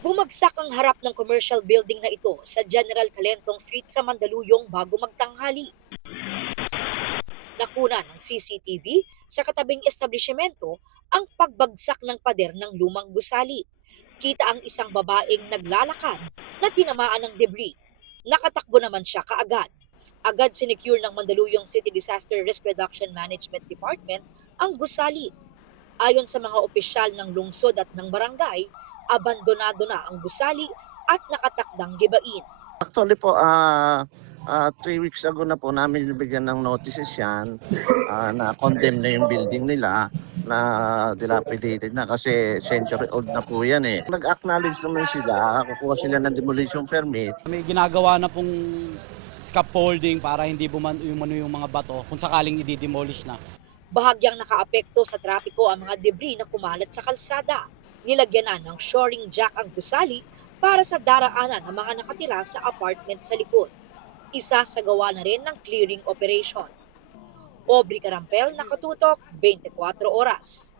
Bumagsak ang harap ng commercial building na ito sa General Calentong Street sa Mandaluyong bago magtanghali. Nakuna ng CCTV sa katabing establishmento ang pagbagsak ng pader ng lumang gusali. Kita ang isang babaeng naglalakad na tinamaan ng debris. Nakatakbo naman siya kaagad. Agad sinecure ng Mandaluyong City Disaster Risk Reduction Management Department ang gusali. Ayon sa mga opisyal ng lungsod at ng barangay, abandonado na ang gusali at nakatakdang gibain. Actually po, 3 weeks ago na po namin nabigyan ng notices yan na condemn na yung building nila na dilapidated na kasi century old na po yan eh. Nag-acknowledge naman sila, kukuha sila ng demolition permit. May ginagawa na pong scaffolding para hindi bumano yung mga bato kung sakaling i-demolish na. Bahagyang nakaapekto sa trapiko ang mga debris na kumalat sa kalsada. Nilagyan na ng shoring jack ang gusali para sa daraanan ng mga nakatira sa apartment sa likod. Isa sa gawa na rin ng clearing operation. Aubrey Carampel, Nakatutok, 24 Oras.